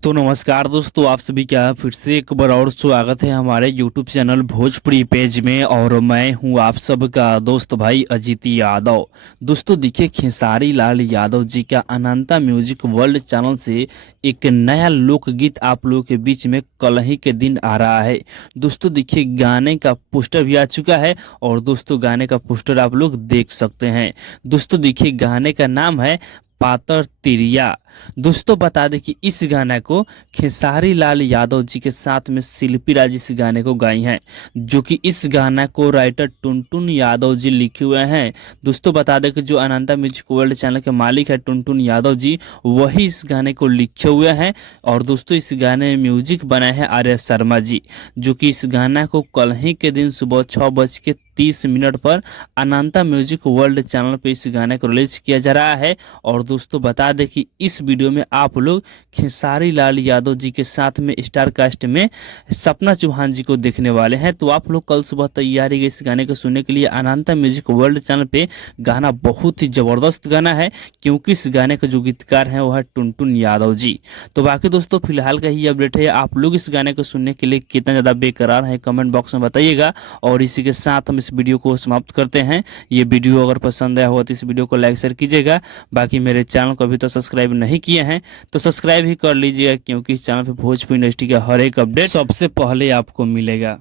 तो नमस्कार दोस्तों, आप सभी का फिर से एक बार और स्वागत है हमारे YouTube चैनल भोजपुरी पेज में। और मैं हूं आप सबका दोस्त भाई अजीत यादव। दोस्तों देखिए, खेसारी लाल यादव जी का अनंता म्यूजिक वर्ल्ड चैनल से एक नया लोकगीत आप लोगों के बीच में कल ही के दिन आ रहा है। दोस्तों देखिए, गाने का पोस्टर भी आ चुका है और दोस्तों गाने का पोस्टर आप लोग देख सकते हैं। दोस्तों देखिए, गाने का नाम है पातर तिरिया। दोस्तों बता दें कि इस गाना को खेसारी लाल यादव जी के साथ में शिल्पी राज इस गाने को गाई हैं, जो कि इस गाना को राइटर टुनटुन यादव जी लिखे हुए हैं। दोस्तों बता दें कि जो अनंता म्यूजिक वर्ल्ड चैनल के मालिक है टुनटुन यादव जी, वही इस गाने को लिखे हुए हैं। और दोस्तों इस गाने में म्यूजिक बनाए हैं आर्य शर्मा जी, जो कि इस गाना को कल ही के दिन सुबह 6:30 पर अनंता म्यूजिक वर्ल्ड चैनल पे इस गाने को रिलीज किया जा रहा है। और दोस्तों बता दें कि इस वीडियो में आप लोग खेसारी लाल यादव जी के साथ में स्टार कास्ट में सपना चौहान जी को देखने वाले हैं। तो आप लोग कल सुबह तैयारी इस गाने को सुनने के लिए। अनंता म्यूजिक वर्ल्ड चैनल पे गाना बहुत ही जबरदस्त गाना है, क्योंकि इस गाने का जो गीतकार है वो है टुनटुन यादव जी। तो बाकी दोस्तों फिलहाल का ही अपडेट है। आप लोग इस गाने को सुनने के लिए कितना ज़्यादा बेकरार है कमेंट बॉक्स में बताइएगा। और इसी के साथ हम इस वीडियो को समाप्त करते हैं। ये वीडियो अगर पसंद आया हो तो इस वीडियो को लाइक शेयर कीजिएगा। बाकी मेरे चैनल को अभी तो सब्सक्राइब नहीं किए हैं तो सब्सक्राइब ही कर लीजिएगा, क्योंकि इस चैनल पे भोजपुरी इंडस्ट्री का हर एक अपडेट सबसे पहले आपको मिलेगा।